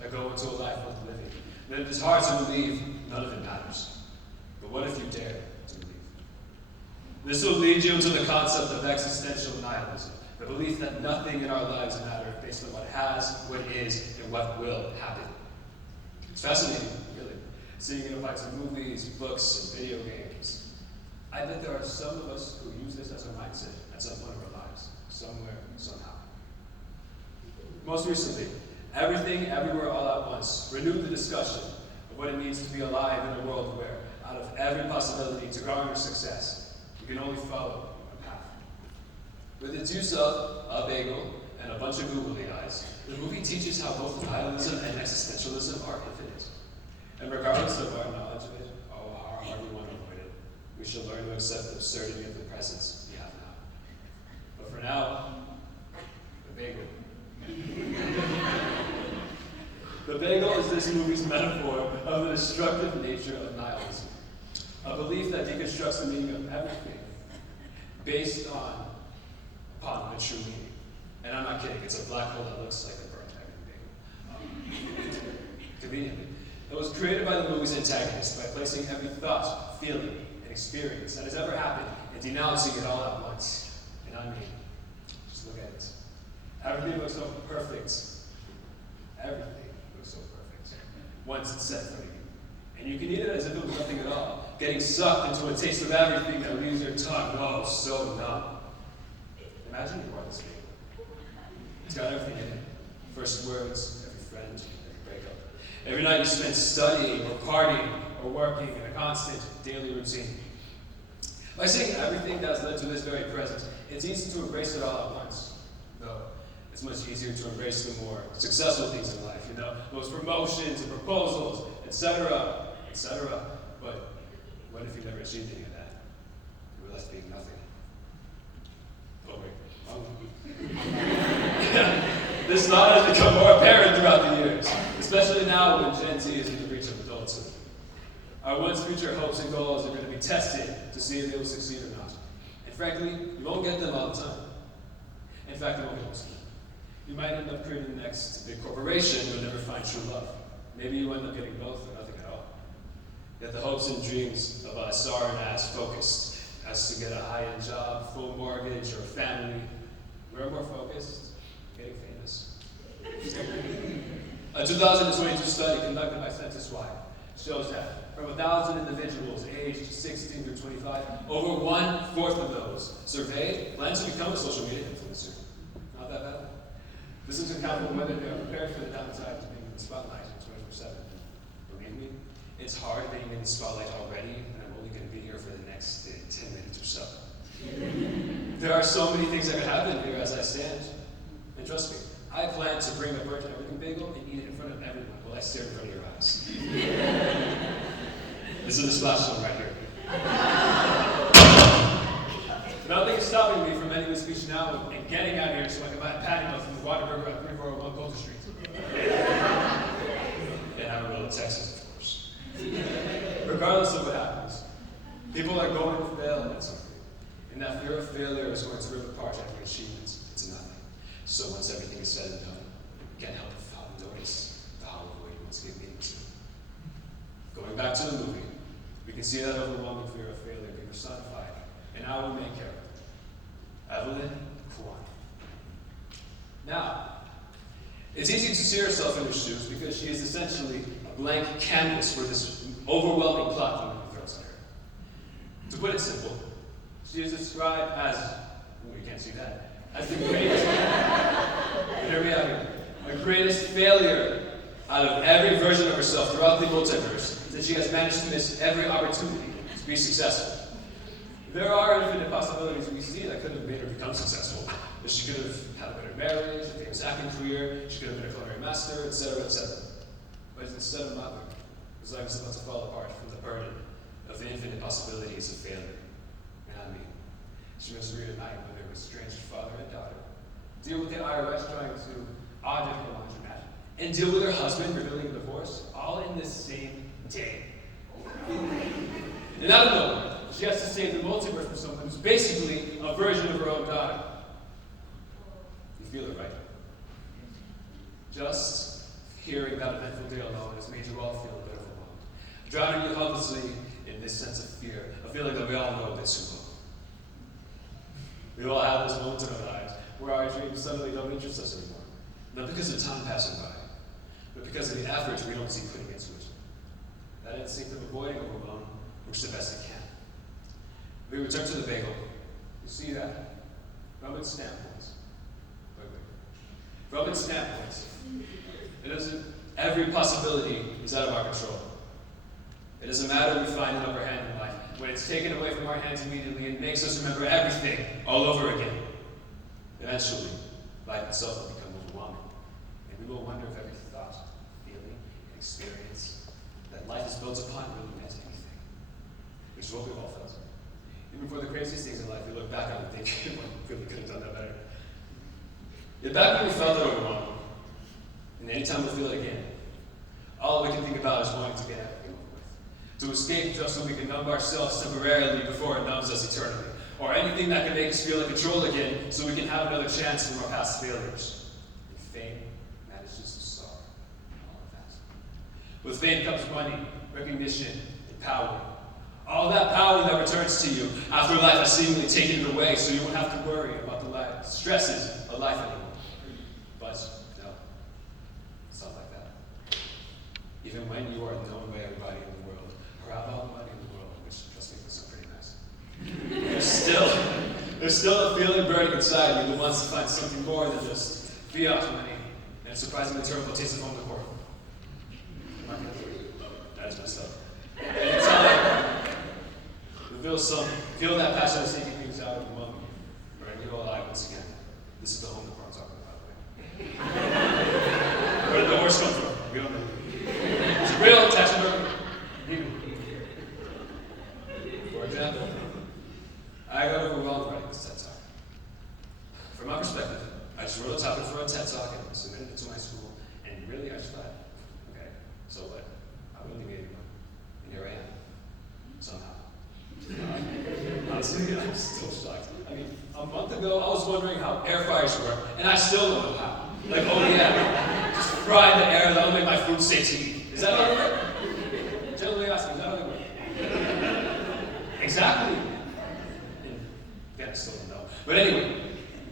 that go into a life worth living, then it is hard to believe none of it matters. But what if you dare to believe? This will lead you into the concept of existential nihilism, the belief that nothing in our lives matters based on what has, what is, and what will happen. It's fascinating, really, seeing it applied to movies, books, and video games. I bet there are some of us who use this as our mindset at some point of our lives, somewhere, somehow. Most recently, Everything, Everywhere, All at Once renewed the discussion of what it means to be alive in a world where, out of every possibility to garner success, you can only follow a path. With its use of a bagel and a bunch of googly eyes, the movie teaches how both nihilism and existentialism are infinite. And regardless of our knowledge of it, or how hard we want to avoid it, we should learn to accept the absurdity of the presence we have now. But for now, the bagel. The bagel is this movie's metaphor of the destructive nature of nihilism, a belief that deconstructs the meaning of everything based upon a true meaning. And I'm not kidding, it's a black hole that looks like a burnt heaven bagel. Conveniently. It was created by the movie's antagonist by placing every thought, feeling, and experience that has ever happened and denouncing it all at once. And I mean, just look at it. Everything looks so perfect. Everything looks so perfect once it's set in front of you. And you can eat it as if it was nothing at all, getting sucked into a taste of everything that leaves your tongue, oh, so numb. Imagine you are this bagel. It's got everything in it. First words, every friend, every breakup. Every night you spend studying or partying or working in a constant daily routine. By saying everything that's led to this very present, it's easy to embrace it all at once. Though it's much easier to embrace the more successful things in life, those promotions and proposals, etc., etc. But what if you never achieved any of that? You were left being nothing. Oh wait. This thought has become more apparent throughout the years, especially now when Gen Z is in the reach of adulthood. Our once future hopes and goals are going to be tested to see if they will succeed or not. And frankly, you won't get them all the time. In fact, you won't get most of them. You might end up creating the next big corporation, but never find true love. Maybe you end up getting both or nothing at all. Yet the hopes and dreams of us aren't as focused as to get a high-end job, full mortgage, or a family. We're more focused on getting famous. A 2022 study conducted by Census Wide shows that from 1,000 individuals aged 16 through 25, over 1/4 of those surveyed plan to become a social media influencer. Not that bad. This is accountable whether they are prepared for the downside of being in the spotlight 24/7. Believe me, it's hard being in the spotlight already, and I'm only going to be here for the next 10 minutes or so. There are so many things that could happen here as I stand. And trust me, I plan to bring a burnt everything bagel and eat it in front of everyone while I stare in front of your eyes. This is the splash zone right here. Nothing is stopping me from ending the speech now and getting out of here so I can buy a patty melt from the Waterburger at 3401 Colton Street. And Amarillo, Texas, of course. Regardless of what happens, people are going to fail at something. And that fear of failure is going to rip apart every achievement into nothing. So once everything is said and done, you can't help but notice the hollow void you once gave meaning to. Going back to the movie, we can see that overwhelming fear of failure being personified in our main character, Evelyn Kwan. Now, it's easy to see herself in her shoes because she is essentially a blank canvas for this overwhelming plot the movie throws at her. To put it simple, she is described as, you can't see that, as the greatest, hear me out here, the greatest failure out of every version of herself throughout the multiverse, that she has managed to miss every opportunity to be successful. There are infinite possibilities we see that could have made her become successful. But she could have had a better marriage, a famous acting career, she could have been a culinary master, etc., etc. But instead of mother, whose life is about to fall apart from the burden of the infinite possibilities of failure. And I mean, she must reunite with her estranged father and daughter, deal with the IRS trying to audit her laundromat, and deal with her husband revealing a divorce, all in the same day. And out of nowhere, she has to save the multiverse from someone who's basically a version of her own daughter. You feel it, right? Just hearing that eventful day alone has made you all feel a bit overwhelmed, drowning you helplessly in this sense of fear, a feeling that we all know a bit too well. We all have those moments in our lives where our dreams suddenly don't interest us anymore. Not because of time passing by, but because of the effort we don't see putting into it. That instinct of avoiding overwhelm works the best it can. We return to the bagel. You see that? From its standpoint. From its standpoint, it isn't every possibility is out of our control. It doesn't matter if we find an upper hand in life. When it's taken away from our hands immediately, it makes us remember everything all over again. Eventually, life itself will become overwhelming, and we will wonder if every thought, feeling, and experience that life is built upon really meant anything. Which is what we've all felt. Even for the craziest things in life, we look back on and think, well, we really could have done that better. Yet back when we felt that overwhelmed, and anytime we feel it again, all we can think about is wanting to get everything over with. To escape just so we can numb ourselves temporarily before it numbs us eternally. Or anything that can make us feel in control again so we can have another chance from our past failures. And fame manages to solve all of that. With fame comes money, recognition, and power. All that power that returns to you after life has seemingly taken it away so you won't have to worry about the stresses of life anymore. But no, it's not like that. Even when you are known by everybody in the world, or have all the money in the world, which trust me, is pretty nice, there's still a feeling burning inside you that wants to find something more than just fiat money and a surprisingly terrible taste of home decor. That is messed up. And it's feel that passion of seeking things out of the moment. Right, you all alive once again. This is the home decor I'm talking about. Where did the horse come from? We don't know. It's real attachment. For example, I got overwhelmed writing this TED Talk. From my perspective, I just wrote a topic for a TED Talk and submitted it to my school, and really I just thought, okay, so what? I really made it, and here I am, somehow. Honestly, I'm still shocked. I mean, a month ago, I was wondering how air fryers work, and I still don't know how. Like, oh yeah, just fry the air, that'll make my food stay to eat. Is that how they work? Generally asking, is that how they work? Exactly. And again, I still don't know. But anyway,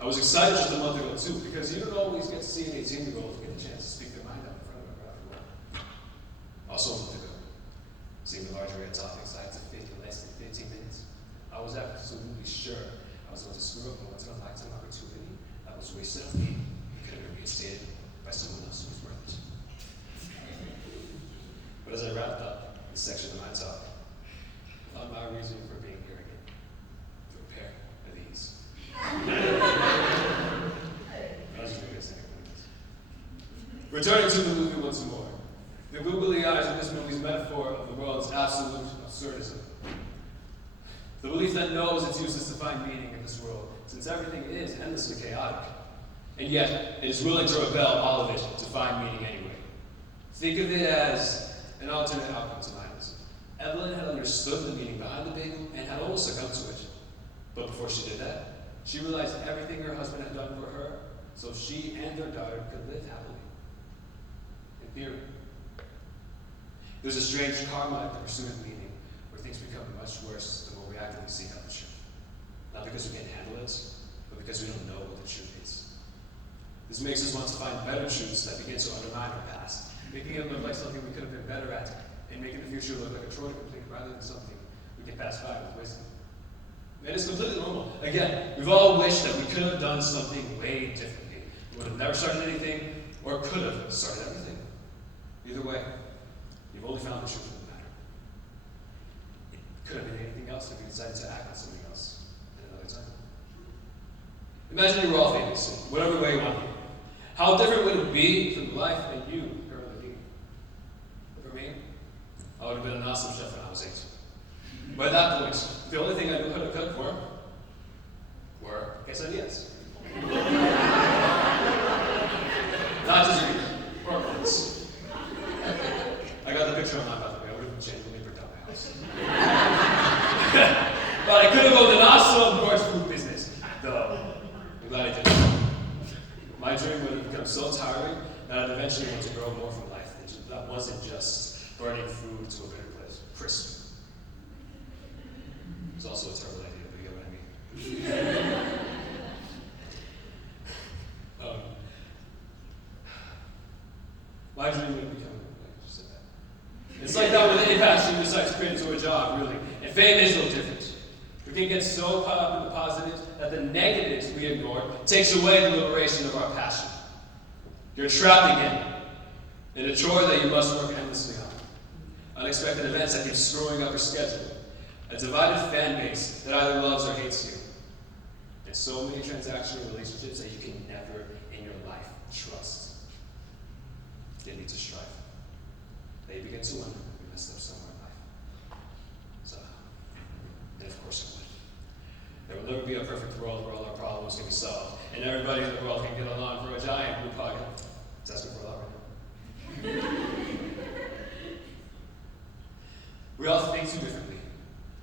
I was excited just a month ago too, because you don't always get to see an 18-year-old get a chance to speak their mind out in front of a crowd for one. Also a month ago, seeing the large array of topics I had to fit in less than 15 minutes. I was absolutely sure I was going to screw up a once-in-a-lifetime opportunity that was wasted on me and could have been reinstated by someone else who was worth it. But as I wrapped up this section of my talk, I found my reason for being here again. For a pair of these. Returning to the movie once more. The googly eyes of this movie's metaphor of the world's absolute absurdism. The belief that knows its useless to find meaning in this world, since everything is endlessly chaotic. And yet, it is willing to rebel all of it to find meaning anyway. Think of it as an alternate outcome to nihilism. Evelyn had understood the meaning behind the bagel and had almost succumbed to it. But before she did that, she realized everything her husband had done for her, so she and their daughter could live happily. In theory. There's a strange karma at the pursuit of meaning, where things become much worse the more we actively seek out the truth. Not because we can't handle it, but because we don't know what the truth is. This makes us want to find better truths that begin to undermine our past, making it look like something we could have been better at, and making the future look like a chore to complete rather than something we can pass by with wisdom. And it's completely normal. Again, we've all wished that we could have done something way differently. We would have never started anything, or could have started everything. Either way, you've only found the truth of the matter. It could have been anything else if you decided to act on something else at another time. Imagine you were all famous, whatever way you want to be. How different would it be from the life that you currently lead? For me, I would have been an awesome chef when I was 8. By that point, the only thing I knew how to cook were quesadillas. Not just meat, or ones. I got the picture online, by the way. I would have genuinely burnt down my house. But I could have owned an awesome horse food business, though. I'm glad I didn't. My dream would have become so tiring that I'd eventually want to grow more from life that wasn't just burning food to a bitter crisp. It's also a terrible idea, but you get what I mean. My dream would become, I just said that. It's like that with any passion you decide to create into a job, really. And fame is no different. We can get so caught up in the positives that the negatives we ignore takes away the liberation of our passion. You're trapped again in a chore that you must work endlessly on. Unexpected events that keep screwing up your schedule. A divided fan base that either loves or hates you. And so many transactional relationships that you can never in your life trust. They lead to strife. They begin to wonder if we messed up somewhere in life. So, and of course it would. There will never be a perfect world where all our problems can be solved, and everybody in the world can get along for a giant blue pocket. That's asking for a lot right now. We all think too differently.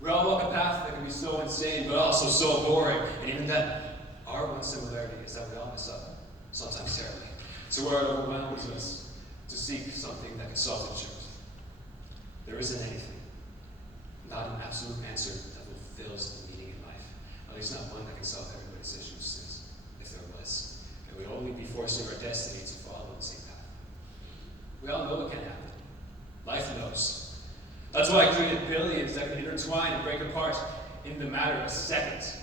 We all walk a path that can be so insane, but also so boring. And even then, our one similarity is that we all mess up, sometimes terribly, to where it overwhelms us to seek something that can solve the truth. There isn't anything, not an absolute answer that fulfills the meaning in life. At least not one that can solve everybody's issues, if there was. It would only be forcing our destiny to follow the same path. We all know it can happen. Life knows. That's why I created billions that can intertwine and break apart in the matter of seconds.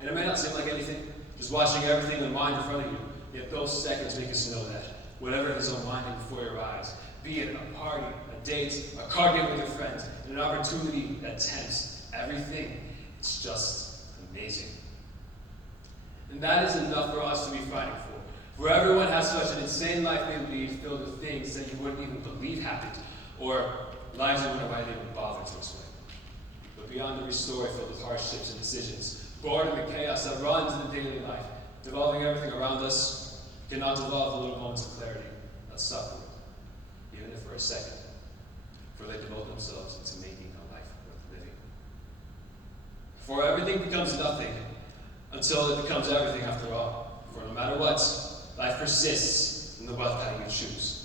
And it may not seem like anything, just watching everything unwind in front of you, yet those seconds make us know that whatever is unwinding before your eyes, be it a party, a date, a card game with your friends, and an opportunity that tempts everything, it's just amazing. And that is enough for us to be fighting for. For everyone has such an insane life they lead, filled with things that you wouldn't even believe happened, or lives you wouldn't have even bothered to explain. But beyond every story filled with hardships and decisions, boredom and chaos that runs in the daily life, devolving everything around us, cannot devolve the little moments of clarity that suffer, even if for a second, for they devote themselves into making a life worth living. For everything becomes nothing until it becomes everything after all. For no matter what, life persists in the wealth pattern you choose.